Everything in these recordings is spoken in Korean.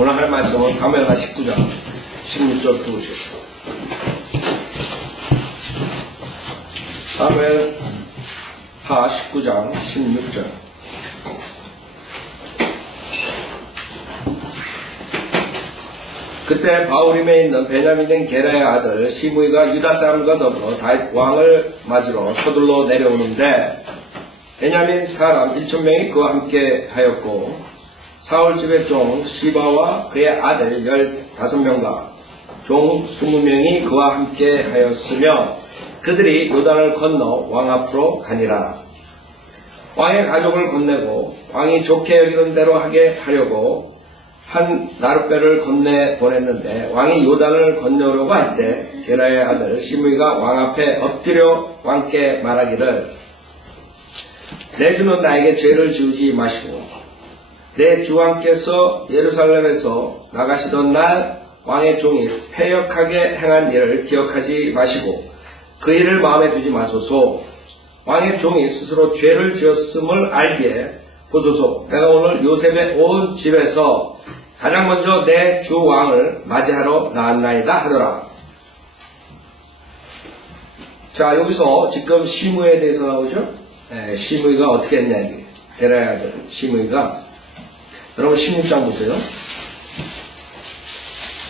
오늘 할 말씀은 사무엘하 19장 16절부터 보시겠습니다. 사무엘하 19장 16절. 그때 바후림에 있는 베냐민인 게라의 아들 시므이가 유다 사람과 더불어 다윗 왕을 맞으러 서둘러 내려오는데 베냐민 사람 1,000명이 그와 함께 하였고 사울 집의 종 시바와 그의 아들 15명과 종 20명이 그와 함께 하였으며 그들이 요단을 건너 왕 앞으로 가니라. 왕의 가족을 건네고 왕이 좋게 여기는 대로 하게 하려고 한 나룻배를 건네 보냈는데 왕이 요단을 건너려고 할 때 게라의 아들 시므이가 왕 앞에 엎드려 왕께 말하기를 내 주는 나에게 죄를 지우지 마시고 내 주왕께서 예루살렘에서 나가시던 날 왕의 종이 패역하게 행한 일을 기억하지 마시고 그 일을 마음에 두지 마소서. 왕의 종이 스스로 죄를 지었음을 알기에 보소서. 내가 오늘 요셉의 온 집에서 가장 먼저 내 주 왕을 맞이하러 나왔나이다 하더라. 자, 여기서 지금 시므이에 대해서 나오죠? 시므이가 어떻게 했냐, 이게. 게라의 아들 시므이가. 여러분 16장 보세요.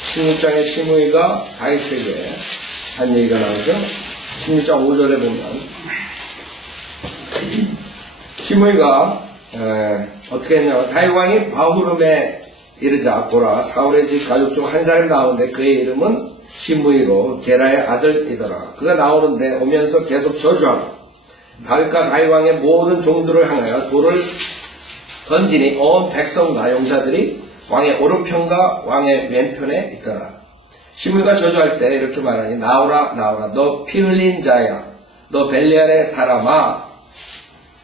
16장에 시므이가 다윗에게 한 얘기가 나오죠? 16장 5절에 보면 시므이가 어떻게 했냐면 다윗 왕이 바후림에 이르자 보라 사울의 집 가족 중 한 사람이 나오는데 그의 이름은 시므이로 게라의 아들이더라. 그가 나오는데 오면서 계속 저주하고 다윗과 다윗 왕의 모든 종들을 향하여 돌을 던지니 온 백성과 용사들이 왕의 오른편과 왕의 왼편에 있더라. 시므이가 저주할 때 이렇게 말하니 나오라 나오라 너 피 흘린 자야 너 벨리알의 사람아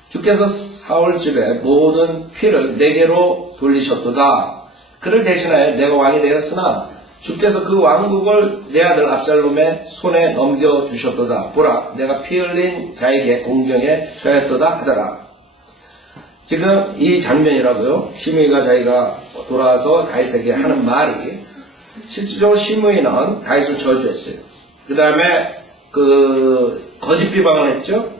주께서 사울 집의 모든 피를 내게로 돌리셨도다. 그를 대신하여 내가 왕이 되었으나 주께서 그 왕국을 내 아들 압살롬의 손에 넘겨주셨도다. 보라 내가 피 흘린 자에게 공경에 처했도다 하더라. 지금 이 장면이라고요. 시므이가 자기가 돌아와서 다윗에게 하는 말이 실질적으로 시므이는 다윗을 저주했어요. 그 다음에 거짓 비방을 했죠.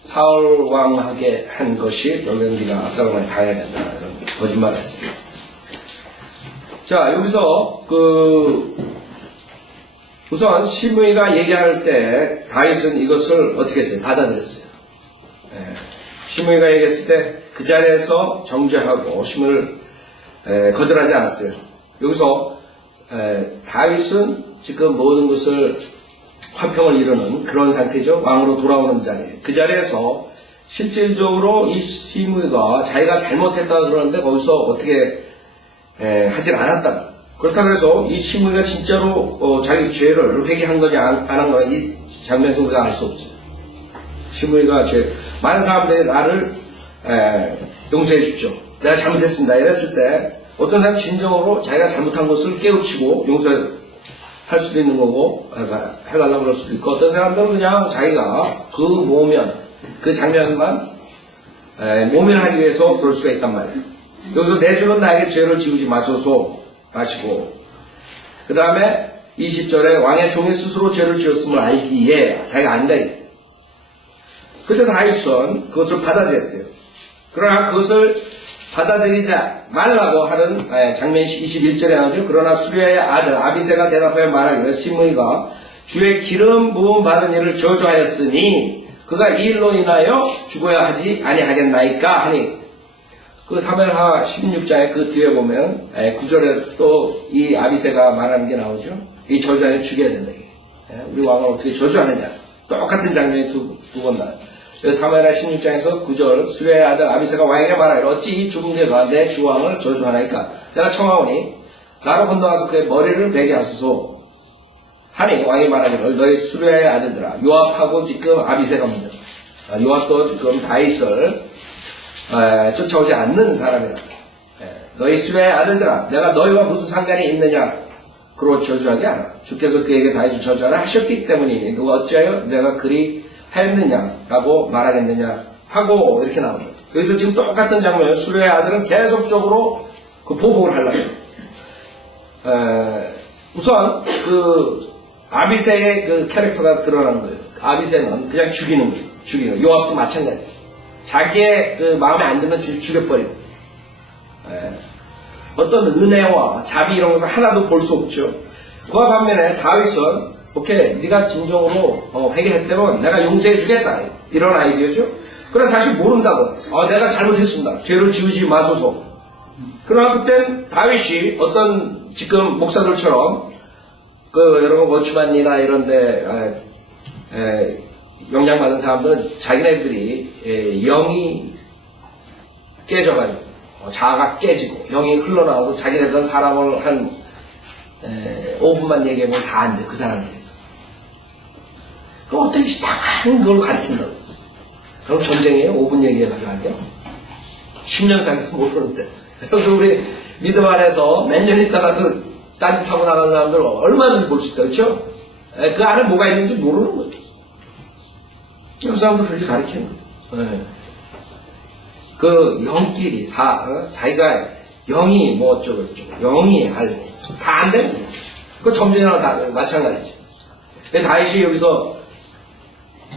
사울 왕하게 한 것이 결국 네가 압살롬을 당해야 된다. 거짓말을 했어요. 자, 여기서 우선 시므이가 얘기할 때 다윗은 이것을 어떻게 했어요? 받아들였어요. 시므이가 얘기했을 때 그 자리에서 정죄하고 시므이를 거절하지 않았어요. 여기서 다윗은 지금 모든 것을 화평을 이루는 그런 상태죠. 왕으로 돌아오는 자리에. 그 자리에서 실질적으로 이 시므이가 자기가 잘못했다 그러는데 거기서 어떻게 하질 않았다. 그렇다고 해서 이 시므이가 진짜로 자기 죄를 회개한 거냐 안 한 거냐 이 장면에서 우리가 알 수 없어요. 시므이가 많은 사람들이 나를 용서해 주십시오. 내가 잘못했습니다. 이랬을 때 어떤 사람은 진정으로 자기가 잘못한 것을 깨우치고 용서할 수도 있는 거고 해달라고 그럴 수도 있고 어떤 사람들은 그냥 자기가 그 장면만 모면하기 위해서 그럴 수가 있단 말이에요. 여기서 내 주는 나에게 죄를 지우지 마시고 그 다음에 20절에 왕의 종이 스스로 죄를 지었음을 알기에 자기가 안다. 그때 다윗은 그것을 받아들였어요. 그러나 그것을 받아들이자 말라고 하는 장면 21절에 나오죠. 그러나 수리아의 아들 아비새가 대답하여 말하기를 시므이가 주의 기름 부음 받은 일을 저주하였으니 그가 이 일로 인하여 죽어야 하지 아니하겠나이까 하니 그 사무엘하 16장의 그 뒤에 보면 9절에 또 이 아비새가 말하는 게 나오죠. 이 저주하여 죽여야 된다. 우리 왕을 어떻게 저주하느냐. 똑같은 장면이 두 번 나와요. 사무엘하 16장에서 9절 수레의 아들 아비새가 왕에게 말하기를 어찌 이 죽은 자가 내 주왕을 저주하나이까. 내가 청하오니 나로 건너가서 그의 머리를 베게 하소서 하니 왕이 말하기를 너희 수레의 아들들아 요압하고 지금 아비새가 먼저 요압도 지금 다윗을 쫓아오지 않는 사람이라. 너희 수레의 아들들아 내가 너희와 무슨 상관이 있느냐. 그로 저주하지 않아. 주께서 그에게 다윗을 저주하라 하셨기 때문이니 누가 어찌하여 내가 그리 하였느냐라고 말하겠느냐 하고 이렇게 나옵니다. 그래서 지금 똑같은 장면에 수레의 아들은 계속적으로 그 보복을 하려고 해요. 우선 그 아비새의 그 캐릭터가 드러나는 거예요. 아비새는 그냥 죽이는 거예요. 죽이는 거예요. 요압도 마찬가지. 자기의 그 마음에 안 들면 죽여버리고. 어떤 은혜와 자비 이런 것을 하나도 볼 수 없죠. 그와 반면에 다윗은 오케이 네가 진정으로 회개했다면 내가 용서해 주겠다 이런 아이디어죠. 그러나 사실 모른다고 내가 잘못했습니다. 죄를 지우지 마소서. 그러나 그땐 다윗이 어떤 지금 목사들처럼 그 여러분 워치만이나 이런데 영향받은 사람들은 자기네들이 영이 깨져가지고 자아가 깨지고 영이 흘러나와서 자기네들 사람을 한 5분만 얘기하면 다 안 돼. 그 사람에 대해서. 그럼 어떻게 이상한 걸 가르친다고. 그럼 전쟁이에요? 5분 얘기해가지고 할게요. 10년 살면서 모르는데. 여러분 우리 믿음 안에서 몇 년 있다가 그 딴짓하고 나간 사람들 얼마나 볼 수 있다. 그렇죠? 그 안에 뭐가 있는지 모르는 거죠. 그 사람들 그렇게 가르치는 거예요. 그 영끼리 자기가 영이 뭐 어쩌고저쩌고 영이 알고 다 안 되는 거예요. 그 점쟁이랑 다 마찬가지죠. 다윗이 여기서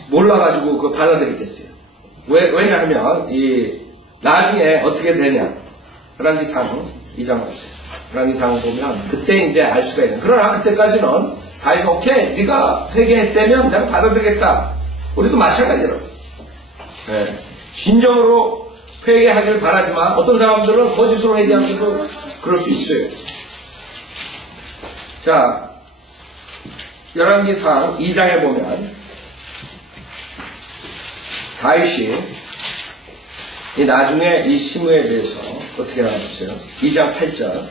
몰라가지고 그거 받아들였겠어요. 왜냐하면 나중에 어떻게 되냐. 열왕기상 2장 보세요. 열왕기상 보면 그때 이제 알 수가 있는. 그러나 그때까지는 다윗이 오케이 네가 회개했다면 내가 받아들이겠다. 우리도 마찬가지로 진정으로 회개하기를 바라지만 어떤 사람들은 거짓으로 회개하면서도 그럴 수 있어요. 자, 열왕기상 2장에 보면 다윗이 나중에 이 시므에 대해서 어떻게 나와보세요. 2장 8절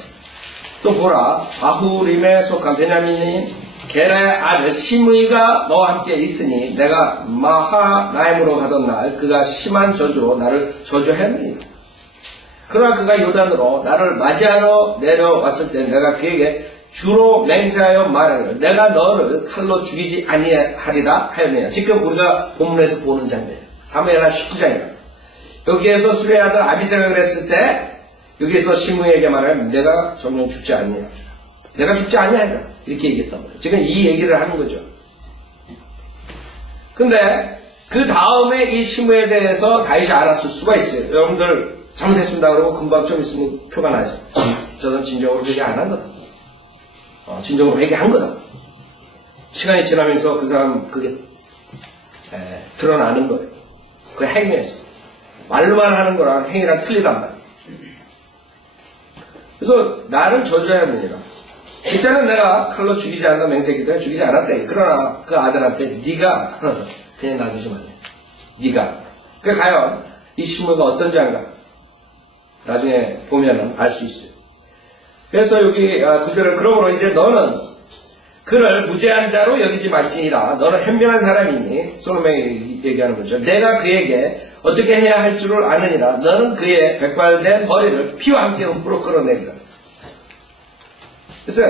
또 보라 바후림에 속한 베냐민인 게라의 아들 시므이가 너와 함께 있으니 내가 마하나임으로 가던 날 그가 심한 저주로 나를 저주했느니라. 그러나 그가 요단으로 나를 맞이하러 내려왔을 때 내가 그에게 주로 맹세하여 말하기를 내가 너를 칼로 죽이지 아니하리라 하였느냐. 지금 우리가 본문에서 보는 장면이에요. 사무엘하 19장이에요. 여기에서 수레의 아들 아비새가 그랬을 때 여기에서 시므에게 말하면 내가 정녕 죽지 않느냐. 내가 죽지 않냐 이렇게 얘기했단 말이에요. 지금 이 얘기를 하는 거죠. 근데 그 다음에 이 시므에 대해서 다윗이 알았을 수가 있어요. 여러분들 잘못했습니다 그러고 금방 좀 있으면 표가 나죠. 저는 진정으로 회개 안 한 거다. 진정으로 회개한 거다. 시간이 지나면서 그 사람 그게 드러나는 거예요. 그 행위에서. 말로만 하는 거랑 행위랑 틀리단 말이에요. 그래서 나를 저주하였느니라. 이때는 내가 칼로 죽이지 않나 맹세했기 때문에 죽이지 않았다. 그러나 그 아들한테 네가 그냥 놔두지 말래. 네가. 그 과연 이 시므가 어떤 자인가 나중에 보면은 알 수 있어요. 그래서 여기 구절을 그러므로 이제 너는 그를 무죄한 자로 여기지 말지니라. 너는 현명한 사람이니 솔로몬이 얘기하는 거죠. 내가 그에게 어떻게 해야 할 줄을 아느니라. 너는 그의 백발된 머리를 피와 함께 흠으로 끌어내리라. 그래서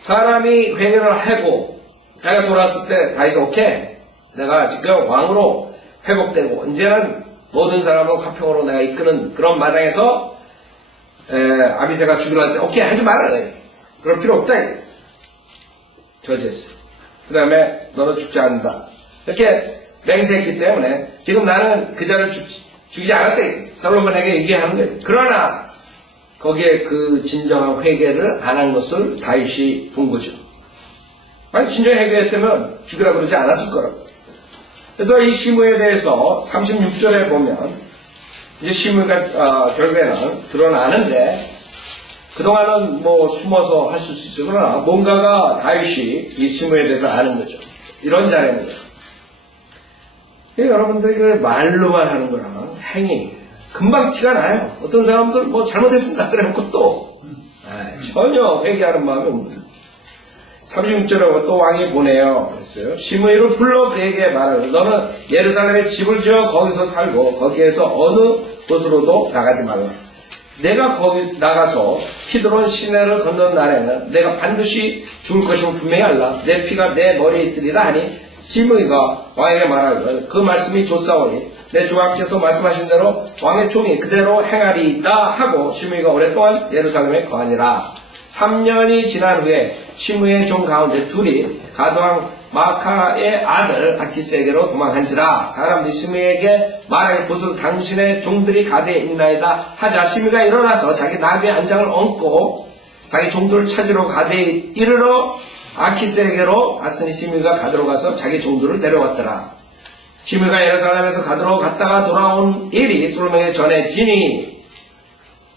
사람이 회개를 하고 자기가 돌아왔을 때 다윗이 오케이 내가 지금 왕으로 회복되고 이제는 모든 사람을 화평으로 내가 이끄는 그런 마당에서 아비새가 죽으려 할 때 오케이 하지 말아라. 그럴 필요 없다. 저지했어. 그 다음에 너는 죽지 않는다. 이렇게 맹세했기 때문에 지금 나는 그 자를 죽이지 않았다. 솔로몬에게 얘기하는 거예요. 그러나 거기에 그 진정한 회개를 안 한 것을 다윗이 본 거죠. 만약 진정한 회개했다면 죽이라 그러지 않았을 거라고. 그래서 이 시므에 대해서 36절에 보면 이제 시므가 결국에는 드러나는데 그동안은 뭐 숨어서 할 수 있어요. 그러나 뭔가가 다윗이 이 시므에 대해서 아는 거죠. 이런 자라는 거예요. 여러분들이 그 말로만 하는 거랑 행위 금방 티가 나요. 어떤 사람들 뭐 잘못했습니다 그래놓고 또 전혀 회개하는 마음이 없는 36절에 또 왕이 보내요. 그랬어요. 시므이를 불러 그에게 말하고 너는 예루살렘에 집을 지어 거기서 살고 거기에서 어느 곳으로도 나가지 말라. 내가 거기 나가서 키드론 시내를 건너는 날에는 내가 반드시 죽을 것임을 분명히 알라. 내 피가 내 머리에 있으리라 하니 시므이가 왕에게 말하기를 그 말씀이 좋사오니 내 주왕께서 말씀하신 대로 왕의 종이 그대로 행하리이다 하고 시므이가 오랫동안 예루살렘에 거하니라. 3년이 지난 후에 시므이의 종 가운데 둘이 가드왕 마카의 아들 아키스에게로 도망한지라. 사람들이 시므이에게 말하길 보소 당신의 종들이 가드에 있나이다 하자 시므이가 일어나서 자기 나귀의 안장을 얹고 자기 종들을 찾으러 가드에 이르러 아키스에게로 갔으니 시므이가 가드로 가서 자기 종들을 데려왔더라. 시므이가 예루살렘에서 가드로 갔다가 돌아온 일이 솔로몬에게 전해지니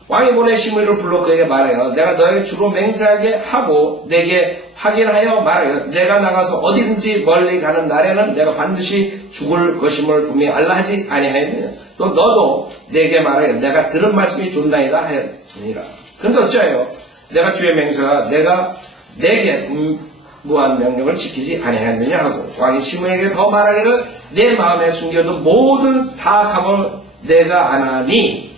왕이 보내 시므이를 불러 그에게 말하여 내가 너에게 주로 맹세하게 하고 내게 확인하여 말하여 내가 나가서 어디든지 멀리 가는 날에는 내가 반드시 죽을 것임을 분명히 알라 하지 아니하였느냐. 또 너도 내게 말하여 내가 들은 말씀이 좋나이다 하였느니라. 그런데 어찌하여 내가 주의 맹세가 내가 내게 무한 명령을 지키지 아니하였느냐 하고 왕이 시므이에게 더 말하기를 내 마음에 숨겨둔 모든 사악함을 내가 아나니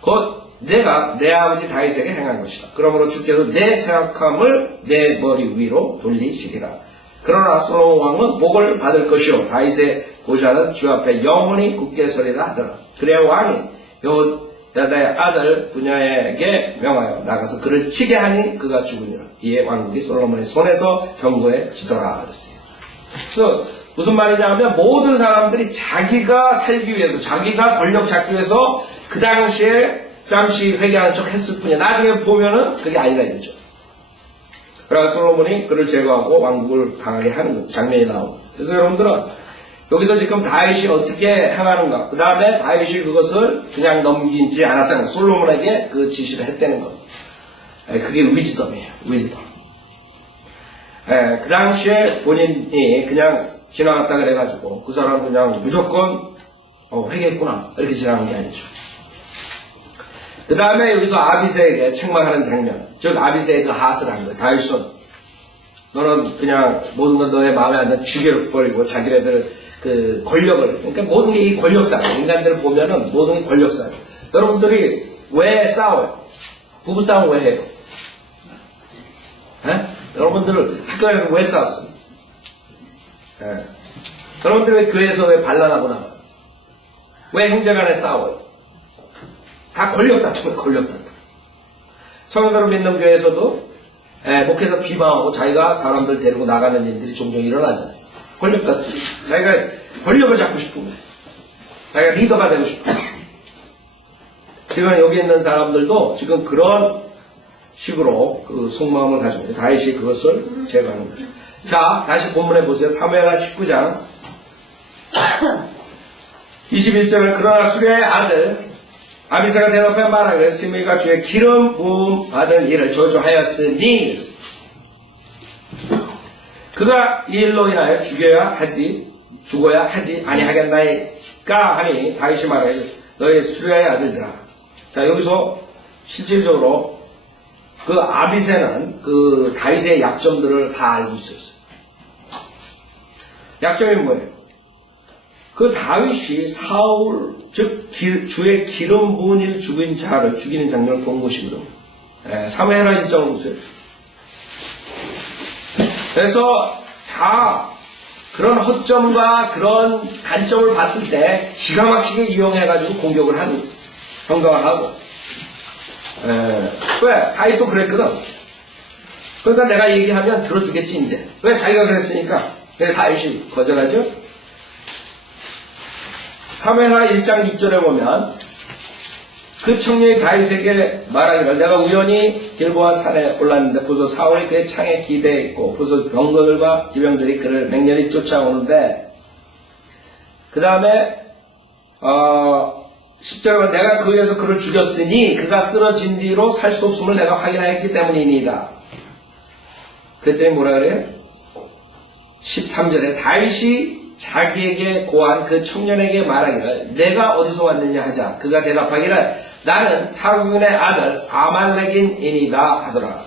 곧 내가 내 아버지 다윗에게 행한 것이다. 그러므로 주께서 내 사악함을 내 머리 위로 돌리시리라. 그러나 솔로몬 왕은 복을 받을 것이요 다윗의 보좌는 주 앞에 영원히 굳게 서리라 하더라. 그래 왕이 여호야다의 아들 분야에게 명하여 나가서 그를 치게 하니 그가 죽으니라. 이에 왕국이 솔로몬의 손에서 견고해지더라 그랬어요. 그래서 무슨 말이냐 하면 모든 사람들이 자기가 살기 위해서 자기가 권력 잡기 위해서 그 당시에 잠시 회개하는 척 했을 뿐이야. 나중에 보면은 그게 아니라 이거죠. 그래서 솔로몬이 그를 제거하고 왕국을 강하게 하는 장면이 나오고. 그래서 여러분들은 여기서 지금 다윗이 어떻게 행하는가. 그 다음에 다윗이 그것을 그냥 넘기지 않았다는 거. 솔로몬에게 그 지시를 했다는 거. 그게 위즈덤이에요. 위즈덤. 그 당시에 본인이 그냥 지나갔다 그래가지고 그 사람은 그냥 무조건 회개했구나 이렇게 지나간 게 아니죠. 그 다음에 여기서 아비새에게 책망하는 장면, 즉 아비새의 그 하스를 한 거예요. 다윗은 너는 그냥 모든 건 너의 마음에 안 드는 죽여버리고 자기네들 그 권력을, 그러니까 모든 게 이 권력싸움, 인간들을 보면은 모든 게 권력싸움. 여러분들이 왜 싸워요? 부부싸움 왜 해요? 여러분들 학교에서 왜 싸웠어요? 여러분들 왜 교회에서 왜 반란하고 나와요? 왜 형제간에 싸워요? 다 권력 다툼을 권력 다툼. 성도를 믿는 교회에서도 목회에서 비방하고 자기가 사람들 데리고 나가는 일들이 종종 일어나잖아요. 권력 다툼. 자기가 권력을 잡고 싶은 거예요. 자기가 리더가 되고 싶은 거예요. 지금 여기 있는 사람들도 지금 그런 식으로 그 속마음을 가지고 있어요. 다윗이 그것을 제거하는 거죠. 자, 다시 본문에 보세요. 사무엘하 19장 21절을 그러나 수리아의 아들 아비새가 대답해 말하기를 시므이가 주의 기름 부음 받은 일을 저주하였으니 그가 이 일로 인하여 죽어야 하지 아니하겠나이까 하니 다윗이 말하기를 너희 수리아의 아들들아. 자, 여기서 실질적으로 그 아비새는 그 다윗의 약점들을 다 알고 있었어요. 약점이 뭐예요? 그 다윗이 사울, 즉 주의 기름 부은 일 죽인 자를 죽이는 장면을 본 것이거든요. 사무엘하 1장을 보세요. 그래서 다 그런 허점과 그런 단점을 봤을 때 기가 막히게 이용해가지고 공격을 하는, 평가를 하고. 왜? 다윗도 그랬거든. 그러니까 내가 얘기하면 들어주겠지, 이제. 왜? 자기가 그랬으니까. 근데 다윗이 거절하죠? 사무엘하 1장 6절에 보면 그 청년이 다윗에게 말하기를 내가 우연히 길보아 산에 올랐는데 보소 사울이 그의 창에 기대해 있고 보소 병거들과 기병들이 그를 맹렬히 쫓아오는데 그 다음에 10절에 보면 내가 그 위에서 그를 죽였으니 그가 쓰러진 뒤로 살 수 없음을 내가 확인하였기 때문이니이다. 그랬더니 뭐라 그래요? 13절에 다윗이 자기에게 고한 그 청년에게 말하기를 내가 어디서 왔느냐 하자 그가 대답하기를 나는 타국인의 아들 아말렉인이다 하더라.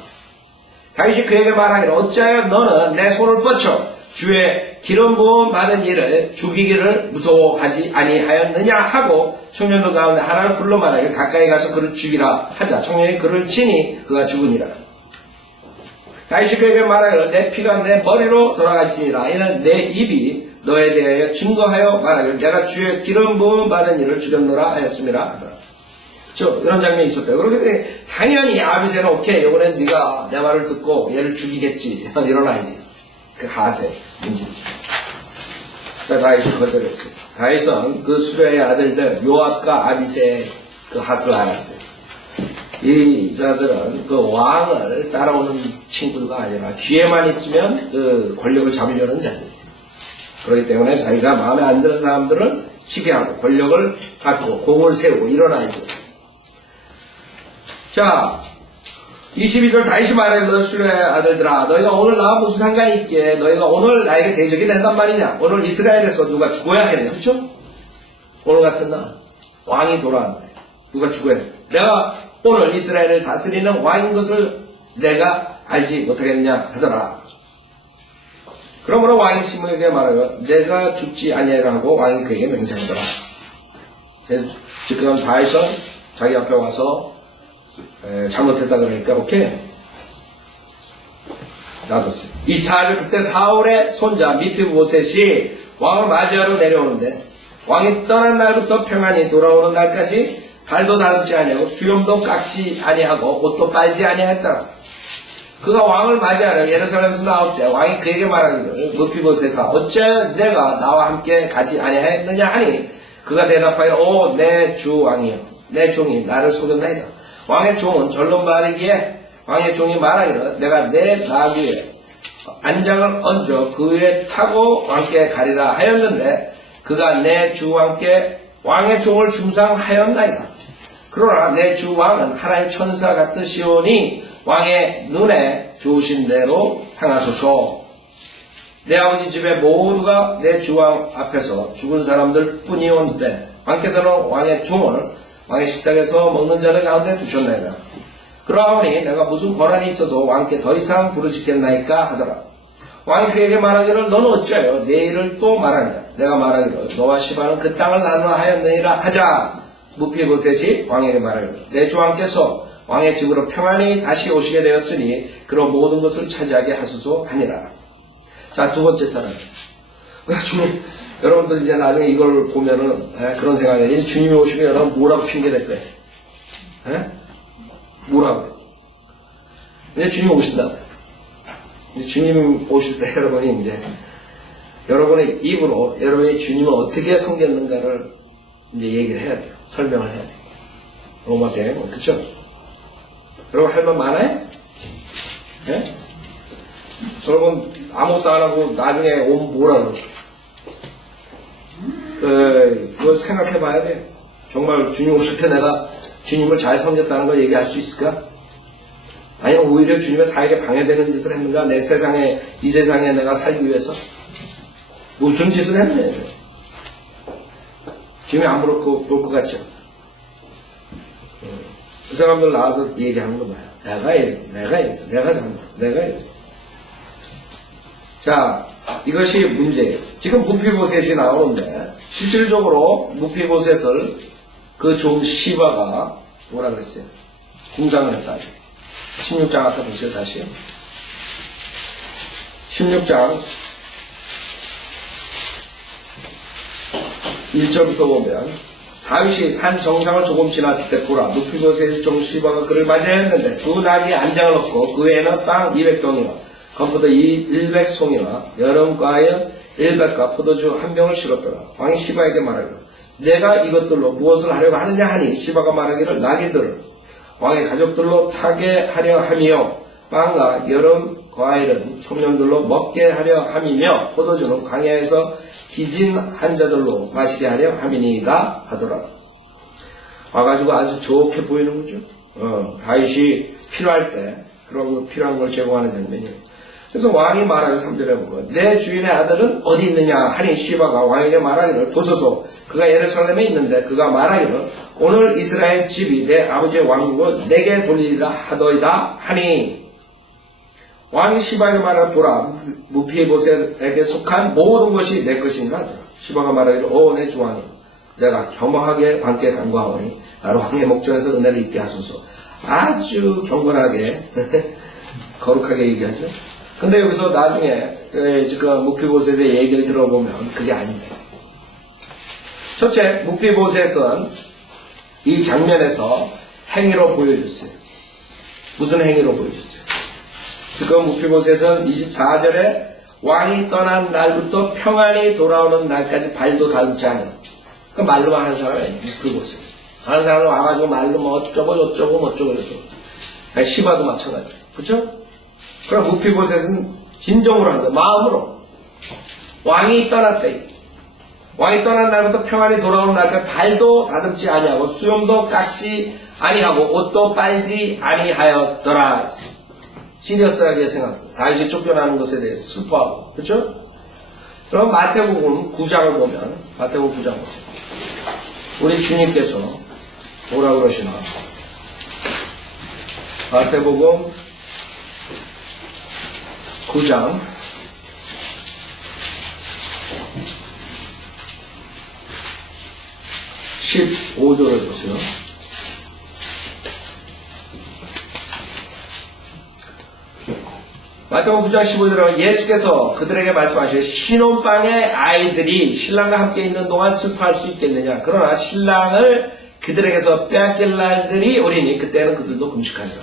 다윗이 그에게 말하기를 어찌하여 너는 내 손을 뻗쳐 주의 기름 부음 받은 이를 죽이기를 무서워하지 아니하였느냐 하고 청년들 가운데 하나를 불러 말하기를 가까이 가서 그를 죽이라 하자 청년이 그를 치니 그가 죽으니라. 다윗이 그에게 말하기를 내 피가 내 머리로 돌아갈지니라 이는 내 입이 너에 대하여 증거하여 말하기를 내가 주의 기름 부음 받은 이를 죽였노라 하였음이라 하더라. 그쵸? 이런 장면이 있었대요. 그렇기 때문에 당연히 아비새는 오케이, 이번엔 네가 내 말을 듣고 얘를 죽이겠지. 이런 아이디어. 그 하세 문제죠. 자, 다윗이 거절했어요. 다윗은 그 수레의 아들들 요압과 아비새의 그 핫을 알았어요. 이 자들은 그 왕을 따라오는 친구가 아니라 뒤에만 있으면 그 권력을 잡으려는 자들. 그렇기 때문에 자기가 마음에 안 드는 사람들을 시기하고 권력을 갖고 공을 세우고 이런 아이들. 자, 22절 다시 말해 너 수레의 아들들아 너희가 오늘 나와 무슨 상관이 있기에 너희가 오늘 나에게 대적이 된단 말이냐. 오늘 이스라엘에서 누가 죽어야 해. 그렇죠? 오늘 같은 날 왕이 돌아왔네. 누가 죽어야 해. 내가 오늘 이스라엘을 다스리는 왕인 것을 내가 알지 못하겠냐 하더라. 그러므로 왕이 시므에게 말하여 내가 죽지 아니하라고 왕이 그에게 맹세하더라. 지금 다윗은 자기 앞에 와서 잘못했다 그러니까 오케이 놔뒀어요. 24일 그때 사울의 손자 미피보셋이 왕을 맞이하러 내려오는데 왕이 떠난 날부터 평안히 돌아오는 날까지 발도 다듬지 아니하고 수염도 깎지 아니하고 옷도 빨지 아니하였더라. 그가 왕을 맞이하려 예루살렘에서 나올 때 왕이 그에게 말하기를 미피보셋아 어째 내가 나와 함께 가지 아니하였느냐 하니 그가 대답하기를 오 내 주 왕이여 내 종이 나를 속였나이다. 왕의 종은 절로 말하기에 왕의 종이 말하기를 내가 내 나귀에 안장을 얹어 그 위에 타고 왕께 가리라 하였는데 그가 내 주 왕께 왕의 종을 중상하였나이다. 그러나 내 주 왕은 하나님 천사 같으시오니 왕의 눈에 좋으신 대로 행하소서. 내 아버지 집에 모두가 내 주왕 앞에서 죽은 사람들 뿐이온데 왕께서는 왕의 종을 왕의 식탁에서 먹는 자들 가운데 두셨나이다. 그러하오니 내가 무슨 권한이 있어서 왕께 더 이상 부르짖겠나이까 하더라. 왕이 그에게 말하기를 너는 어찌하여 내 일을 또 말하냐. 내가 말하기를 너와 시바는 그 땅을 나누어 하였느니라 하자. 미피보셋이 왕에게 말하기를 내 주왕께서 왕의 집으로 평안히 다시 오시게 되었으니 그런 모든 것을 차지하게 하소서 하니라. 자, 두 번째 사람. 주님, 여러분들 이제 나중에 이걸 보면은 그런 생각이 이제 주님이 오시면 여러분 뭐라고 핑계댈 거예요? 뭐라고? 이제 주님 오신다. 이제 주님 오실 때 여러분이 이제 여러분의 입으로 여러분이 주님을 어떻게 섬겼는가를 이제 얘기를 해야 돼요. 설명을 해야 돼요. 로마서에 그쵸? 여러분 할 말 많아요? 네? 여러분 아무것도 안 하고 나중에 오면 뭐라 그러고 그거 생각해 봐야 돼요. 정말 주님 오실 때 내가 주님을 잘 섬겼다는 걸 얘기할 수 있을까? 아니면 오히려 주님의 사역에 방해되는 짓을 했는가? 내 세상에, 이 세상에 내가 살기 위해서? 무슨 짓을 했네? 주님이 안 볼 것 같죠? 그 사람들 나와서 얘기하는 거 봐요. 내가 이랬어. 내가 잘못. 내가 이랬어. 자, 이것이 문제예요. 지금 미피보셋이 나오는데, 실질적으로 미피보셋을 그 종 시바가 뭐라 그랬어요? 궁상을 했다. 16장 아까 보세요, 다시. 16장 1절부터 보면 다윗이 산 정상을 조금 지났을 때 보라 미피보셋의 종 시바가 그를 맞이하였는데 두 나귀에 안장을 얻고 그 외에는 땅 200동이나 건포도 100송이나 여름과에 100가 포도주 한 병을 실었더라. 왕이 시바에게 말하기를 내가 이것들로 무엇을 하려고 하느냐 하니 시바가 말하기를 나귀들을 왕의 가족들로 타게 하려 함이요 빵과 여름 과일은 청년들로 먹게 하려 함이며 포도주는 광야에서 기진 환자들로 마시게 하려 함이니이다 하더라. 와가지고 아주 좋게 보이는 거죠. 다윗이 필요할 때 그런 필요한 걸 제공하는 장면이에요. 그래서 왕이 말하기 3절에 보면 내 주인의 아들은 어디 있느냐 하니 시바가 왕에게 말하기를 보소서 그가 예루살렘에 있는데 그가 말하기를 오늘 이스라엘 집이 내 아버지의 왕국을 내게 돌리리라 하더이다 하니 왕이 시바에게 말하기를 보라 미피보셋에게 속한 모든 것이 내 것인가 하더라. 시바가 말하기를 오 내 주왕이 내가 겸허하게 왕께 간구하오니 나로 왕의 목전에서 은혜를 입게 하소서. 아주 경건하게 거룩하게 얘기하죠. 근데 여기서 나중에 지금 미피보셋의 얘기를 들어보면 그게 아닙니다. 첫째, 미피보셋은 이 장면에서 행위로 보여줬어요. 무슨 행위로 보여줬어요? 지금 무피보셋은 24절에 왕이 떠난 날부터 평안히 돌아오는 날까지 발도 닿지 않은 그 말로만 하는 사람이 무피보셋. 하는 사람은 와가지고 말로 뭐 어쩌고 저쩌고 시바도 마찬가지. 그렇죠? 그럼 무피보셋은 진정으로 한 거예요. 마음으로. 왕이 떠났대. 왕이 떠난 날부터 평안히 돌아오는 날까지 발도 다듬지 아니하고 수염도 깎지 아니하고 옷도 빨지 아니하였더라. 시리어스하게 생각합니다. 다윗이 쫓겨나는 것에 대해서 슬퍼하고. 그렇죠? 그럼 마태복음 9장을 보면 마태복음 9장 보세요. 우리 주님께서 뭐라 그러시나? 마태복음 9장 15절을 보세요. 마태복음 9장 15절에 예수께서 그들에게 말씀하시되 신혼방의 아이들이 신랑과 함께 있는 동안 슬퍼할 수 있겠느냐. 그러나 신랑을 그들에게서 빼앗길 날들이 오리니 그때는 그들도 금식하리라.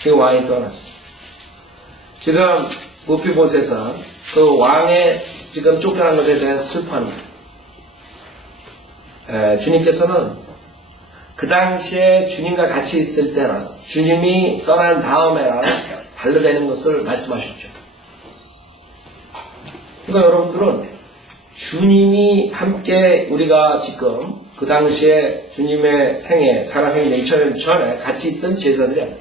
지금 왕이 떠났어요. 지금 무피보셋은 그 왕의 지금 쫓겨난 것에 대해 슬퍼하는 거예요. 주님께서는 그 당시에 주님과 같이 있을 때나 주님이 떠난 다음에나 반려되는 것을 말씀하셨죠. 그러니까 여러분들은 주님이 함께 우리가 지금 그 당시에 주님의 생애, 살아생애 2000년 전에 같이 있던 제자들이 아니에요.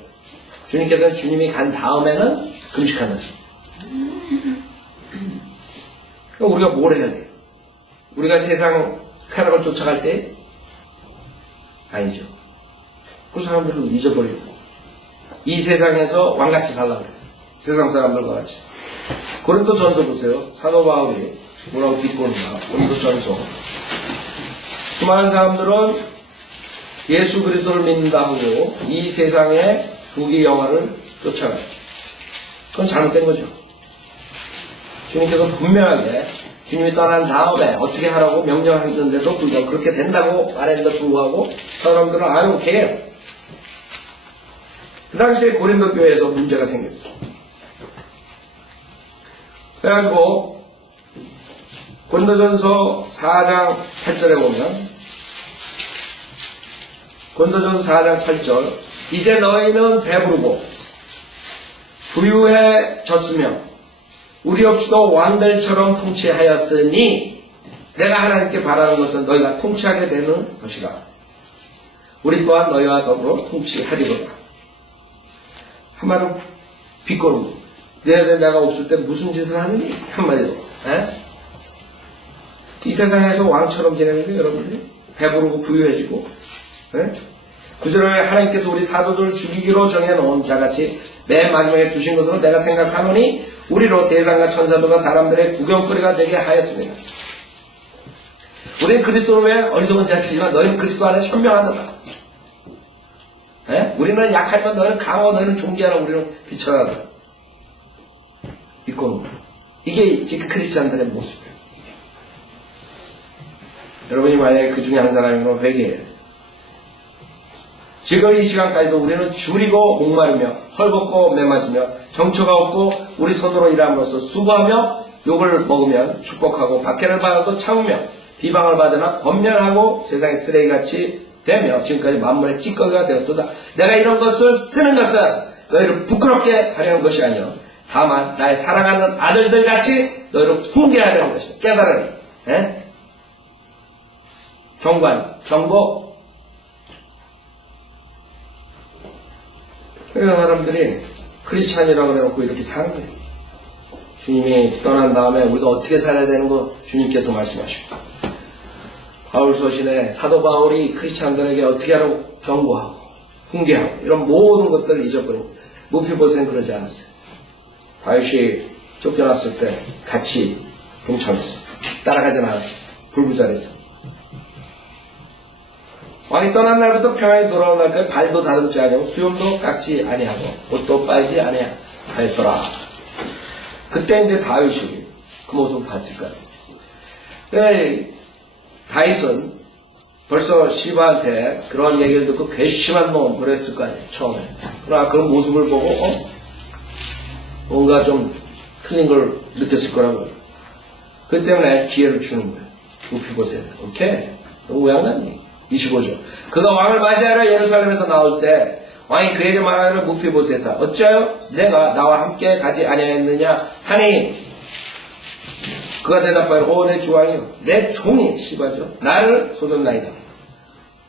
주님께서는 주님이 간 다음에는 금식하는 거예요. 그럼 우리가 뭘 해야 돼요? 우리가 세상 쾌락을 쫓아갈 때? 아니죠. 그 사람들은 잊어버리고 이 세상에서 왕같이 살라고 해요. 세상 사람들과 같이. 고린도전서 보세요. 사도 바울이 뭐라고 비꼬는가. 고린도전서. 수많은 사람들은 예수 그리스도를 믿는다 하고 이 세상의 부귀 영화를 쫓아가요. 그건 잘못된 거죠. 주님께서 분명하게 주님이 떠난 다음에 어떻게 하라고 명령했는데도 불구하고 그렇게 된다고 말했는데도 불구하고 사람들은 아유 오케이. 그 당시에 고린도 교회에서 문제가 생겼어. 그래가지고 고린도전서 4장 8절에 보면 고린도전서 4장 8절 이제 너희는 배부르고 부유해졌으며 우리 없이도 왕들처럼 통치하였으니 내가 하나님께 바라는 것은 너희가 통치하게 되는 것이라. 우리 또한 너희와 더불어 통치하리로다. 한마디로 비꼬는 거. 내가 없을 때 무슨 짓을 하느니? 한마디로. 이 세상에서 왕처럼 지내는데 여러분들이 배부르고 부유해지고 9절에 하나님께서 우리 사도들 죽이기로 정해놓은 자같이 맨 마지막에 두신 것으로 내가 생각하노니 우리로 세상과 천사들과 사람들의 구경거리가 되게 하였습니다. 우리는 그리스도로 왜 어리석은 자들이지만 너희는 그리스도 안에 현명하다. 우리는 약하지만 너희는 강하고 너희는 존귀하라. 우리는 비천하다. 믿고 이게 지금 크리스찬들의 모습이에요. 여러분이 만약에 그 중에 한 사람이면 회개해요. 지금 이 시간까지도 우리는 줄이고 목마르며 헐벗고 매맞으며 정처가 없고 우리 손으로 일함으로써 수고하며 욕을 먹으면 축복하고 박해를 받아도 참으며 비방을 받으나 권면하고 세상의 쓰레기같이 되며 지금까지 만물의 찌꺼기가 되었도다. 내가 이런 것을 쓰는 것은 너희를 부끄럽게 하려는 것이 아니요 다만 나의 사랑하는 아들들같이 너희를 훈계하려는 것이다. 깨달으니 경관, 경고. 이런 사람들이 크리스찬이라고 해놓고 이렇게 사는 거예요. 주님이 떠난 다음에 우리가 어떻게 살아야 되는 거 주님께서 말씀하십니다. 바울 서신에 사도 바울이 크리스찬들에게 어떻게 하라고 경고하고 훈계하고 이런 모든 것들을 잊어버리고 무피보셋은 그러지 않았어요. 다윗이 쫓겨났을 때 같이 동참했어요. 따라가진 않았죠. 불구절했어요. 왕이 떠난 날부터 평안히 돌아온 날까지 발도 다듬지 아니하고 수염도 깎지 아니하고 옷도 빨지 아니하였더라. 그때 이제 다윗이 그 모습을 봤을 거예요. 다윗은 벌써 시바한테 그런 얘기를 듣고 괘씸한 놈 그랬을 거 아니에요, 처음에. 그러나 그 모습을 보고, 뭔가 좀 틀린 걸 느꼈을 거라고요. 그 때문에 기회를 주는 거예요. 무피보셋. 오케이? 너무 고양나니? 25절. 그가 왕을 맞이하러 예루살렘에서 나올 때, 왕이 그에게 말하기를 무피보셋아, 어찌하여 내가 나와 함께 가지 아니하였느냐 하니, 그가 대답하여 내 주왕이요 내 종이 시바죠 나를 쏟았나이다.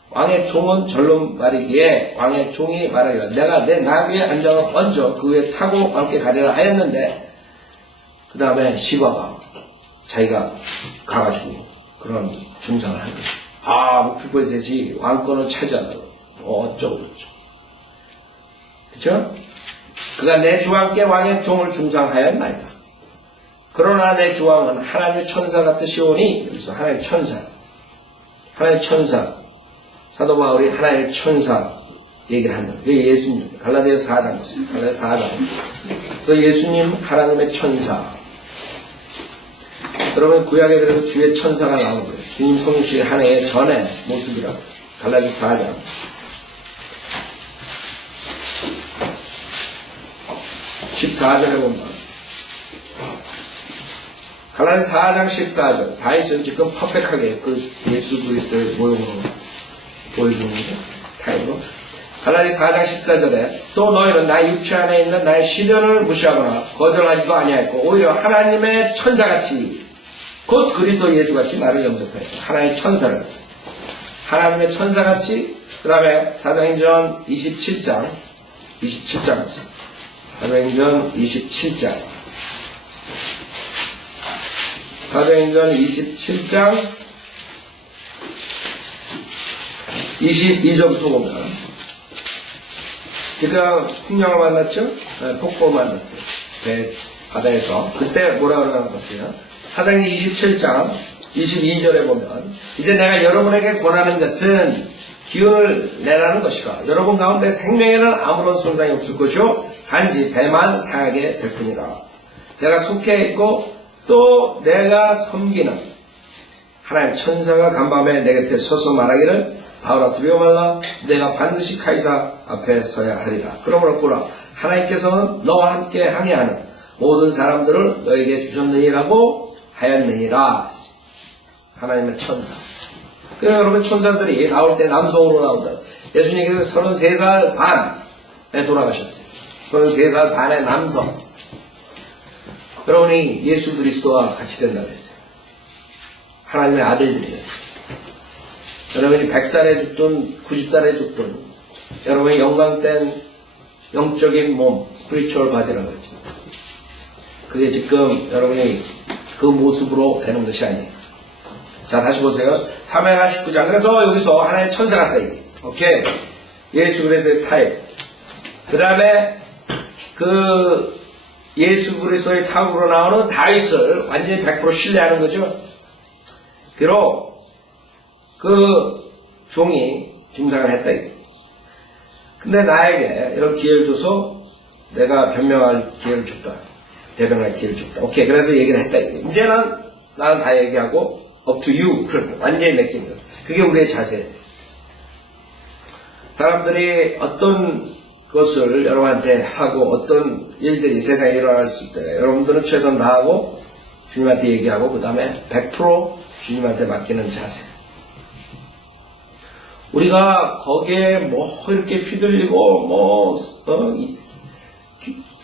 왕의 종은 절로 말이기에 왕의 종이 말하기를 내가 내 나귀에 앉아 얹어 그 위에 타고 왕께 가리라 하였는데 그 다음에 시바가 자기가 가가지고 그런 중상을 한 거죠. 무피보셋이 왕권을 차지하려고 어쩌고 저쩌고. 그쵸? 그가 내 주왕께 왕의 종을 중상하였나이다. 그러나 내 주왕은 하나님의 천사 같으시오니, 여기서 하나님의 천사, 사도 바울이 하나님의 천사 얘기를 한다. 그게 예수님, 갈라디아서 4장 보세요. 갈라디아서 4장. 그래서 예수님 하나님의 천사. 여러분 구약에 그래서 주의 천사가 나오는 거예요. 주님 성육신 하나의 전의 모습이라고. 갈라디아서 4장. 14절에 보면 갈라디아서 4장 14절 다윗은 지금 퍼펙트하게 그 예수 그리스도의 모형으로 보여주는 타입으로 갈라디아서 4장 14절에 또 너희는 나의 육체 안에 있는 나의 시련을 무시하거나 거절하지도 아니하였고 오히려 하나님의 천사같이 곧 그리스도 예수같이 나를 영접하였다. 하나님의 천사를 하나님의 천사같이 그 다음에 사도행전 27장 사도행전 27장 사도행전 27장 22절부터 보면 지금 풍령을 만났죠? 폭포를 만났어요. 바다에서. 그때 뭐라 그러는 것이요? 사도행전 27장 22절에 보면 이제 내가 여러분에게 권하는 것은 기운을 내라는 것이라 여러분 가운데 생명에는 아무런 손상이 없을 것이요 단지 배만 상하게 될 뿐이라. 내가 속해 있고 또 내가 섬기는 하나님 천사가 간밤에 내 곁에 서서 말하기를 바울아 두려워 말라 내가 반드시 카이사 앞에 서야 하리라. 그러므로 보라 하나님께서는 너와 함께 항해하는 모든 사람들을 너에게 주셨느니라고 하였느니라. 하나님의 천사. 그래서 여러분 천사들이 나올 때 남성으로 나온다. 예수님께서 33살 반에 돌아가셨어요. 33살 반의 남성. 여러분이 예수 그리스도와 같이 된다고 했어요. 하나님의 아들들이에요. 여러분이 100살에 죽든 90살에 죽든 여러분이 영광된 영적인 몸, 스피리추얼 바디라고 했죠. 그게 지금 여러분이 그 모습으로 되는 것이 아니에요. 자, 다시 보세요. 사마리아 19장. 그래서 여기서 하나의 천사 같다 이게. 오케이. 예수 그리스도의 타입. 그 다음에 그 예수 그리스도의 타입으로 나오는 다윗을 완전히 100% 신뢰하는 거죠. 비록 그 종이 중상을 했다 이게. 근데 나에게 이런 기회를 줘서 내가 변명할 기회를 줬다. 대변할 기회를 줬다. 오케이. 그래서 얘기를 했다 이게. 이제는 나는 다 얘기하고 up to you. 그런 완전히 맡긴 거. 그게 우리의 자세예요. 사람들이 어떤 것을 여러분한테 하고 어떤 일들이 세상에 일어났을 때 여러분들은 최선 다하고 주님한테 얘기하고 그 다음에 100% 주님한테 맡기는 자세. 우리가 거기에 뭐 이렇게 휘둘리고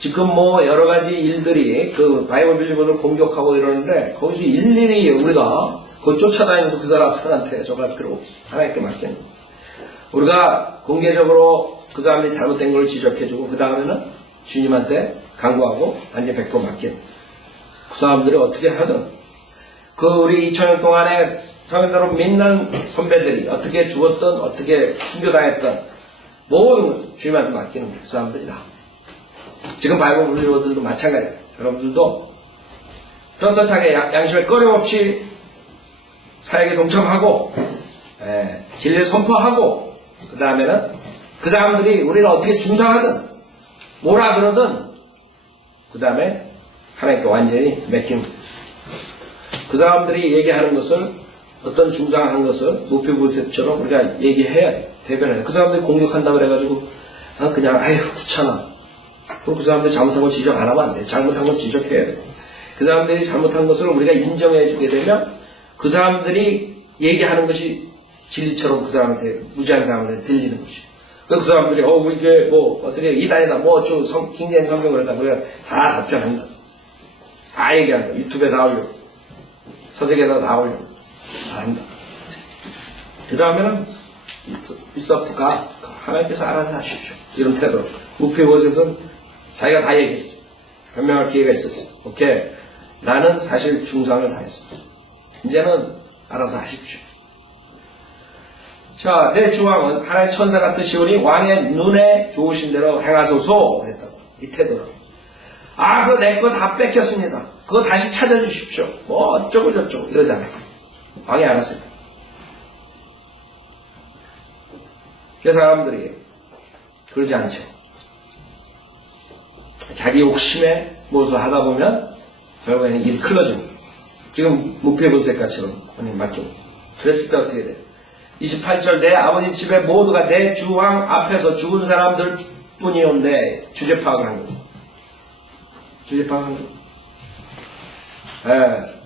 지금 여러 가지 일들이 그 바이블 빌리버를 공격하고 이러는데 거기서 일일이 우리가 그 쫓아다니면서 그 사람한테 저걸 들고 하나님께 맡기는 거예요. 우리가 공개적으로 그 사람이 잘못된 걸 지적해주고 그 다음에는 주님한테 간구하고 완전히 100% 맡기는 그 사람들이 어떻게 하든 그 우리 2000년 동안에 성인들로 믿는 선배들이 어떻게 죽었든 어떻게 순교당했든 모든 것 주님한테 맡기는 그 사람들이다. 지금 바이블 블리버들도 마찬가지예요. 여러분들도 떳떳하게 양심에 꺼림없이 사역에 동참하고 진리를 선포하고 그 다음에는 그 사람들이 우리를 어떻게 중상하든 뭐라 그러든 그 다음에 하나님께 완전히 맡기는 그 사람들이 얘기하는 것을 어떤 중상한 것을 무표보셋처럼 우리가 얘기해야 돼. 대변해야 돼. 그 사람들이 공격한다고 그래가지고 그냥 아휴 귀찮아. 그 사람들이 잘못한 거 지적 안 하면 안 돼. 잘못한 건 지적해야 돼. 그 사람들이 잘못한 것을 우리가 인정해 주게 되면 그 사람들이 얘기하는 것이 진리처럼 그 사람한테 무지한 사람한테 들리는 것이. 그 사람들이 이게 뭐 어떻게 이단이다 뭐 어쩌고 킹제임 성경을 한다 우리가 다 답변한다. 다 얘기한다. 유튜브에 다 올려. 서적에다 다 올려. 다 한다. 그 다음에는 이서프가 하나님께서 알아서 하십시오. 이런 태도로. 무표봇은 자기가 다 얘기했어. 변명할 기회가 있었어. 오케이. 나는 사실 중상을 다 했어. 이제는 알아서 하십시오. 자, 내 주왕은 하나의 천사 같으시오니 왕의 눈에 좋으신 대로 행하소서 했다고. 이 태도로. 그거 내 거 다 뺏겼습니다. 그거 다시 찾아주십시오. 뭐 어쩌고 저쩌고 이러지 않았어요. 왕이 알았어요. 그 사람들이 그러지 않죠. 자기 욕심에 무엇을 하다 보면 결국에는 일이 클러집니다. 지금 무표보셋같이처럼 맞죠? 그랬을 때 어떻게 돼요? 28절 내 아버지 집에 모두가 내 주왕 앞에서 죽은 사람들 뿐이온데 주제 파악을 한 거죠. 주제 파악을 한 거죠.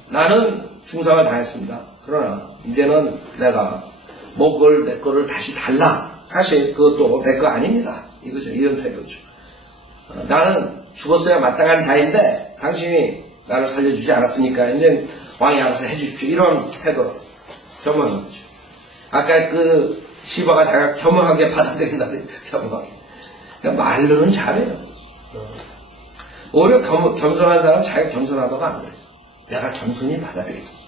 나는 중상을 당했습니다. 그러나 이제는 내가 그걸 내 거를 다시 달라. 사실 그것도 내 거 아닙니다. 이거죠. 이런 태도죠. 나는 죽었어야 마땅한 자인데 당신이 나를 살려주지 않았으니까 이제 왕이 알아서 해주십시오. 이런 태도로 겸허한 거죠. 아까 그 시바가 자기가 겸허하게 받아들인다. 겸허하게. 그러니까 말로는 잘해요. 오히려 겸손한 사람은 자기가 겸손하다가 안 그래요. 내가 겸손히 받아들이지.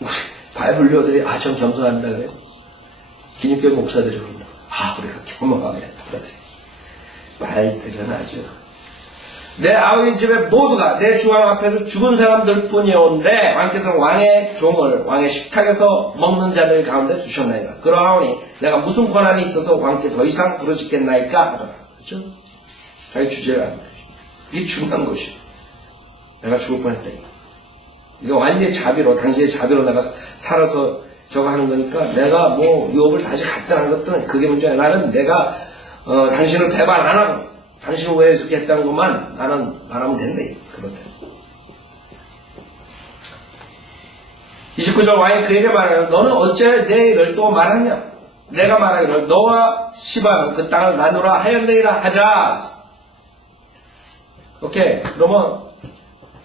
우리 바이블료들이 전 겸손합니다 그래요. 기독교 목사들이 그런다. 우리가 겸허하게 받아들이지. 말들은 아주 내 아버지 집에 모두가 내 주왕 앞에서 죽은 사람들 뿐이온데 왕께서는 왕의 종을 왕의 식탁에서 먹는 자들 가운데 두셨나이다. 그러하오니 내가 무슨 권한이 있어서 왕께 더 이상 부르짖겠나이까 하더라. 그렇죠? 자기 주제가 아닌 거죠. 이게 중요한 것이요. 내가 죽을 뻔했다. 이거 완전히 자비로 당시의 자비로 내가 살아서 저거 하는 거니까 내가 유업을 다시 갖다 한 것도 그게 문제야. 나는 내가 당신을 배반 안 하고 당신을 왜 이렇게 했다는 것만 나는 말하면 된대. 그렇대. 29절 왕이 그에게 말하여 너는 어째 내 일을 또 말하냐. 내가 말하기를 너와 시바는 그 땅을 나누라 하였느니라 하자. 오케이. 그러면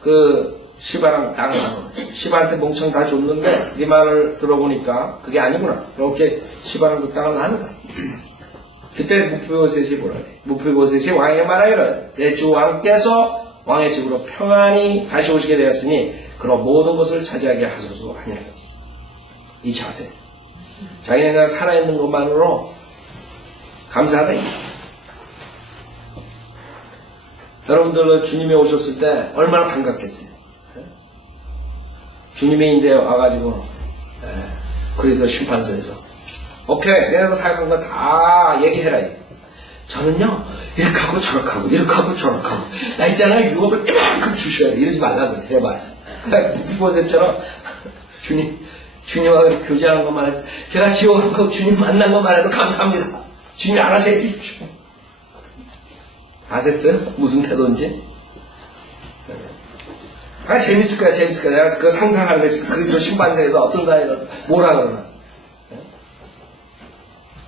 그 시바랑 땅을 나누라. 시바한테 몽청 다 줬는데 네 말을 들어보니까 그게 아니구나. 이렇게 시바랑 그 땅을 나누라. 그때 무표보셋이 뭐라 그래? 무표보셋이 왕에게 말하기를 내 주 왕께서 왕의 집으로 평안히 다시 오시게 되었으니 그런 모든 것을 차지하게 하소서 하냐였어. 이 자세. 자기네가 살아있는 것만으로 감사하다. 여러분들 주님이 오셨을 때 얼마나 반갑겠어요. 주님이 이제 와가지고 그래서 심판소에서 오케이, 내가 사역한 거 다 얘기해라. 저는요, 이렇게 하고 저렇게 하고, 이렇게 하고 저렇게 하고. 나 있잖아요, 유업을 이만큼 주셔야 돼. 이러지 말라고, 제발. 무표보셋처럼 주님하고 교제하는 것만 해서, 제가 지옥을 가고 주님 만난 것만 해도 감사합니다. 주님이 알아서 해주십시오. 아셨어요? 무슨 태도인지? 재밌을 거야, 재밌을 거야. 내가 그거 상상하는 거지. 그리스도 심판서에서 어떤 사람이 뭐라 그러나.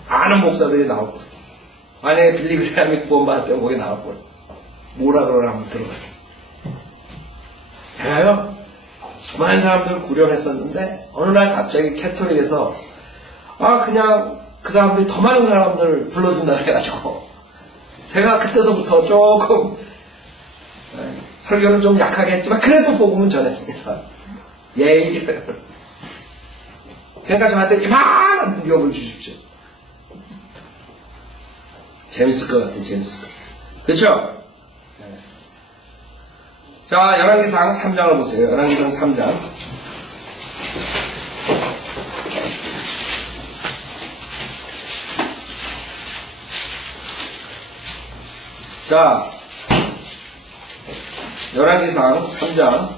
아는 목사들이 나올 거예요. 만약에 빌리그레함이 구원받았다면 거기 나올 거예요. 뭐라 그러나 한번 들어봐요. 제가요, 수많은 사람들을 구령했었는데, 어느 날 갑자기 캐톨릭에서, 그냥 그 사람들이 더 많은 사람들을 불러준다 그래가지고, 제가 그때서부터 조금, 설교는 좀 약하게 했지만, 그래도 복음은 전했습니다. 예의. 그러니까 저한테 이만한 위협을 주십시오. 재밌을 것 같아요. 재밌을 것 같아요. 그렇죠? 네. 자, 열왕기상 3장을 보세요. 열왕기상 3장. 자, 열왕기상 3장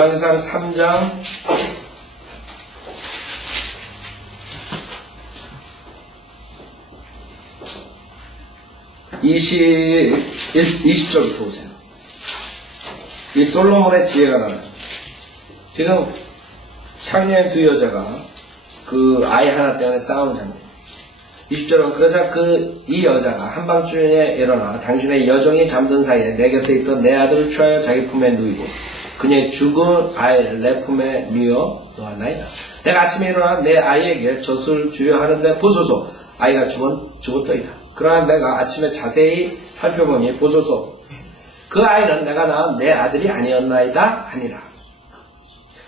열왕기상 3장 20절부터 보세요. 이 솔로몬의 지혜가 나와요. 지금 창녀인 두 여자가 그 아이 하나 때문에 싸우는 장면. 20절은 그러자 이 여자가 한밤중에 일어나 당신의 여종이 잠든 사이에 내 곁에 있던 내 아들을 취하여 자기 품에 누이고 그녀의 죽은 아이를 내 품에 누여 놓았나이다. 내가 아침에 일어나 내 아이에게 젖을 주려 하는데 보소서 아이가 죽었더이다. 그러나 내가 아침에 자세히 살펴보니 보소서 그 아이는 내가 낳은 내 아들이 아니었나이다 하니라.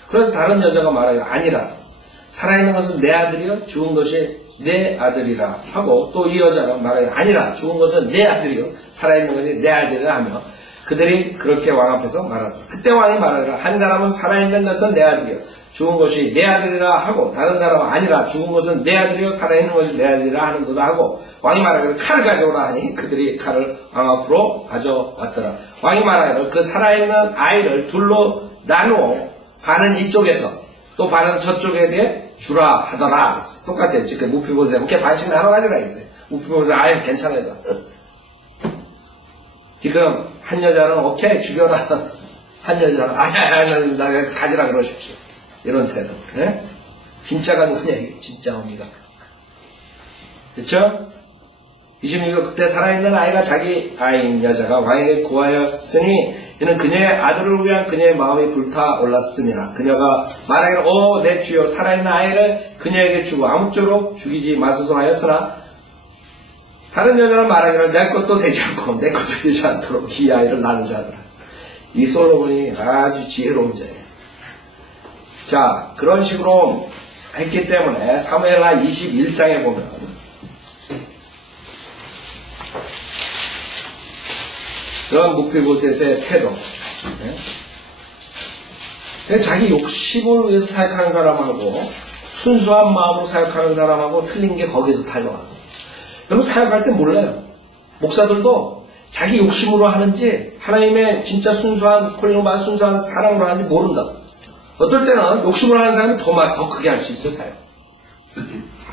그래서 다른 여자가 말하여 아니라 살아있는 것은 내 아들이요 죽은 것이 내 아들이라 하고 또 이 여자는 말하여 아니라 죽은 것은 내 아들이요 살아있는 것이 내 아들이라 하며 그들이 그렇게 왕 앞에서 말하더라. 그때 왕이 말하더라. 한 사람은 살아있는 것은 내 아들이요 죽은 것이 내 아들이라 하고 다른 사람은 아니라 죽은 것은 내 아들이요 살아있는 것이 내 아들이라 하는도다 하고 왕이 말하기를 칼을 가져오라 하니 그들이 칼을 왕 앞으로 가져왔더라. 왕이 말하기를 그 살아있는 아이를 둘로 나누어 반은 이쪽에서 또 반은 저쪽에 대해 주라 하더라. 똑같아요. 지금 무피보세 이렇게 반씩 나눠 가지라 했어요. 무피보세 아예 괜찮아요. 지금 한 여자는 오케이 죽여라. 한 여자는 아야 나 가지라 그러십시오. 이런 태도. 네? 진짜가 누구냐 이게 진짜 어미가. 그렇죠? 26절 그때 살아있는 아이가 자기 아이인 여자가 왕에게 구하였으니 이는 그녀의 아들을 위한 그녀의 마음이 불타올랐습니다. 그녀가 말하기를 내 주여 살아있는 아이를 그녀에게 주고 아무쪼록 죽이지 마소서 하였으나 다른 여자는 말하기를 내 것도 되지 않고 내 것도 되지 않도록 이 아이를 나누자 하더라. 이 솔로몬이 아주 지혜로운 자예요. 자, 그런 식으로 했기 때문에 사무엘하 21장에 보면 그런 무피보셋의 태도. 네? 자기 욕심을 위해서 사역하는 사람하고 순수한 마음으로 사역하는 사람하고 틀린 게 거기서 달려가고. 여러분 사역할 때 몰라요. 목사들도 자기 욕심으로 하는지 하나님의 진짜 순수한 콜링만 순수한 사랑으로 하는지 모른다. 어떨 때는 욕심으로 하는 사람이 더 크게 할 수 있어요. 사역.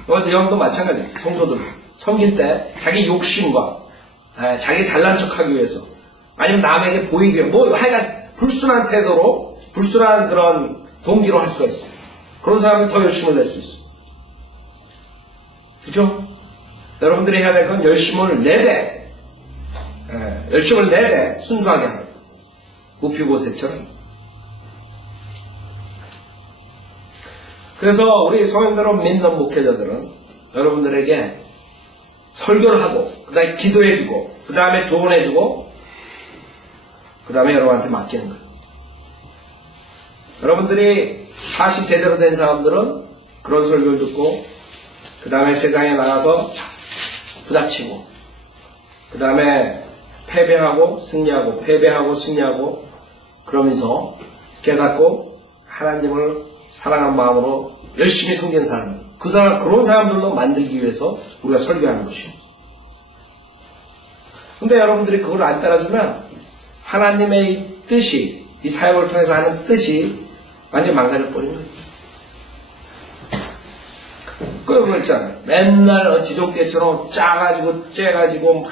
여러분도 마찬가지예요. 성도들 섬길 때 자기 욕심과 자기 잘난 척하기 위해서 아니면 남에게 보이기 위해 하여간 불순한 태도로 불순한 그런 동기로 할 수가 있어요. 그런 사람은 더 열심을 낼 수 있어요. 그죠? 여러분들이 해야 될 건 열심을 내되 순수하게 하는 무피보셋처럼. 그래서 우리 성인들은 믿는 목회자들은 여러분들에게 설교를 하고 그 다음에 기도해주고 그 다음에 조언해주고 그 다음에 여러분한테 맡기는 거예요. 여러분들이 다시 제대로 된 사람들은 그런 설교를 듣고 그 다음에 세상에 나가서 부닥치고 그 다음에 패배하고 승리하고 패배하고 승리하고 그러면서 깨닫고 하나님을 사랑하는 마음으로 열심히 섬기는 사람들 그런 사람들로 만들기 위해서 우리가 설교하는 것이에요. 근데 여러분들이 그걸 안 따라주면 하나님의 뜻이 이 사역을 통해서 하는 뜻이 완전 망가져 버린 거예요. 그거 있잖아요. 맨날 지존개처럼 짜가지고 째가지고 막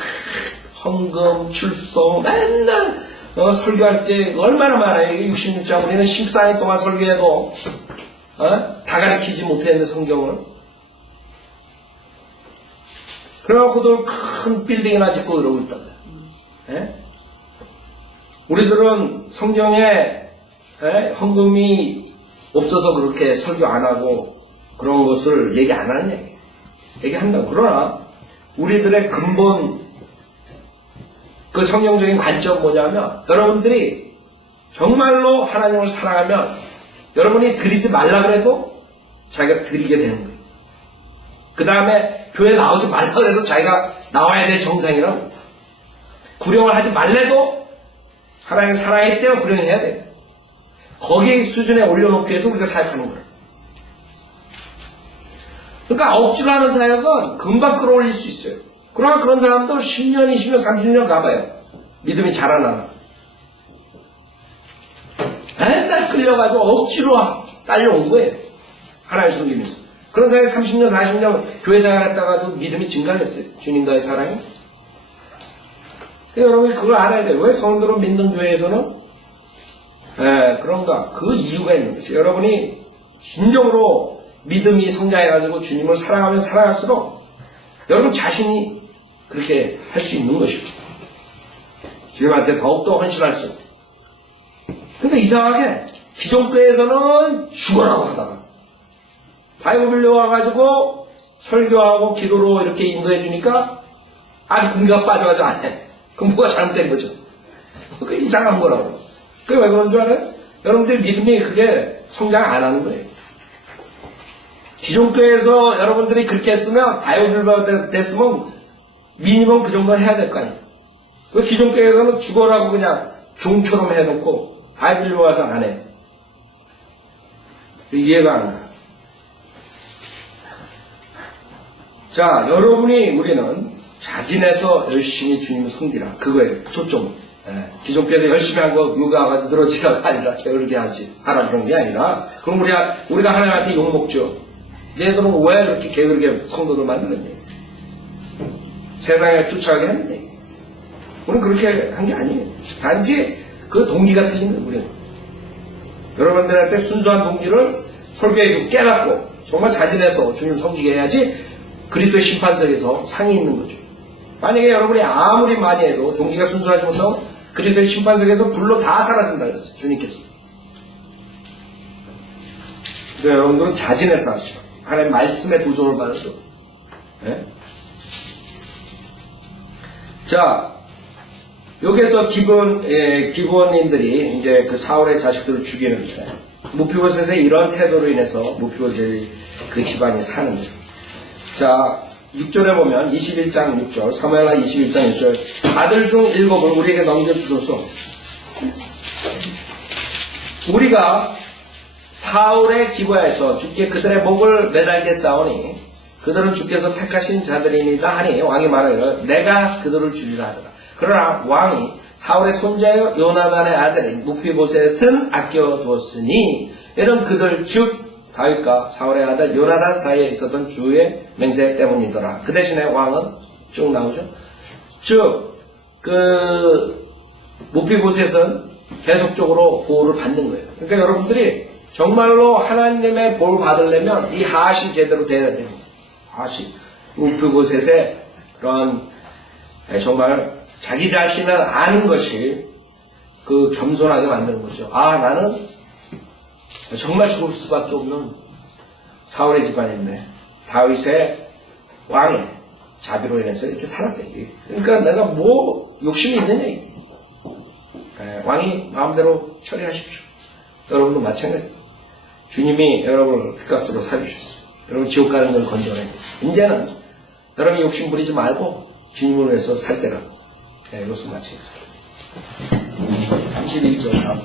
헌금 출석 맨날 설교할 때 얼마나 많아요. 66장 우리는 14년 동안 설교해도 다 가르치지 못했는데 성경을 그래갖고도 큰 빌딩이나 짓고 이러고 있다고요. 우리들은 성경에 헌금이 없어서 그렇게 설교 안 하고 그런 것을 얘기 안 하는 얘기예요. 얘기한다고. 그러나 우리들의 근본 그 성경적인 관점 뭐냐면 여러분들이 정말로 하나님을 사랑하면 여러분이 드리지 말라 그래도 자기가 드리게 되는 거예요. 그 다음에 교회 나오지 말라 그래도 자기가 나와야 될 정상이라고. 구령을 하지 말래도 하나님 사랑하기 때문에 구령해야 돼요. 거기 수준에 올려놓기 위해서 우리가 사역하는 거예요. 그러니까 억지로 하는 사역은 금방 끌어올릴 수 있어요. 그러나 그런 사람도 10년, 20년, 30년 가봐요. 믿음이 자라나나. 맨날 끌려가지고 억지로 딸려온 거예요. 하나님 섬기면서. 그런 사람이 30년, 40년 교회 생활했다가도 믿음이 증가했어요. 주님과의 사랑이. 여러분이 그걸 알아야 돼요. 왜 성도로 믿는 교회에서는 그런가? 그 이유가 있는 것이에요. 여러분이 진정으로 믿음이 성장해가지고 주님을 사랑하면 사랑할수록 여러분 자신이 그렇게 할 수 있는 것이고 주님한테 더욱더 헌신할 수 있고. 근데 이상하게 기존 교회에서는 죽어라고 하다가 바이블 빌려와가지고 설교하고 기도로 이렇게 인도해 주니까 아주 군기가 빠져가지고 안 해. 그럼 뭐가 잘못된 거죠? 그 이상한 거라고. 그게 왜 그런 줄 알아요? 여러분들 믿음이 그게 성장 안 하는 거예요. 기존 교회에서 여러분들이 그렇게 했으면 바이블 됐으면 미니멈 그 정도 해야 될 거 아니에요. 그 기존 교회에서는 죽어라고 그냥 종처럼 해놓고 바이블 와서 안 해. 이해가 안 가. 자, 우리는 자진해서 열심히 주님을 섬기라. 그거예요. 초점. 기존 교회에서 열심히 한 거 육아가 늘어지가 아니라 게으르게 하라 그런 게 아니라 그럼 우리가 하나님한테 욕먹죠. 얘들은 왜 이렇게 게으르게 성도들 만드는지 세상에 쫓아가게 했는지 우리는 그렇게 한 게 아니에요. 단지 그 동기가 틀린 거예요. 우리는 여러분들한테 순수한 동기를 설교해주고 깨닫고 정말 자진해서 주님 섬기게 해야지 그리스도의 심판석에서 상이 있는 거죠. 만약에 여러분이 아무리 많이 해도 동기가 순수하지 못하면 그리스도의 심판석에서 불로 다 사라진다 그랬어요. 주님께서. 그래서 여러분들은 자진해서 하시오. 하나님 말씀의 도전을 받으시오. 네? 자, 여기서 기브원인들이 이제 그 사울의 자식들을 죽이는데 무피보셋의 이런 태도로 인해서 무피보셋의 그 집안이 사는 거예요. 자, 6절에 보면 21장 6절 사무엘하 21장 6절 아들 중 7을 우리에게 넘겨주소서. 우리가 사울의 기브야에서 주께 그들의 목을 매달게 싸우니 그들은 주께서 택하신 자들이니이다 하니 왕이 말하기를 내가 그들을 죽이라 하더라. 그러나 왕이 사울의 손자여 요나단의 아들인 무피보셋은 아껴두었으니 이런 그들 즉 다윗과 사울의 아들 요나단 사이에 있었던 주의 맹세 때문이더라. 그 대신에 왕은 쭉 나오죠. 즉 무피보셋은 계속적으로 보호를 받는 거예요. 그러니까 여러분들이 정말로 하나님의 보호를 받으려면 이 하시 제대로 돼야 돼요. 하시. 무피보셋의 그런 정말 자기 자신을 아는 것이 그 겸손하게 만드는 거죠. 아, 나는 정말 죽을 수밖에 없는 사울의 집안인데 다윗의 왕의 자비로 인해서 이렇게 살았대. 그러니까 내가 뭐 욕심이 있느냐. 왕이 마음대로 처리하십시오. 여러분도 마찬가지. 주님이 여러분을 핏값으로 사주셨어요. 여러분 지옥 가는 걸 건져내요. 이제는 여러분이 욕심 부리지 말고 주님을 위해서 살 때라고. 이것을 마치겠습니다. 31절 다음.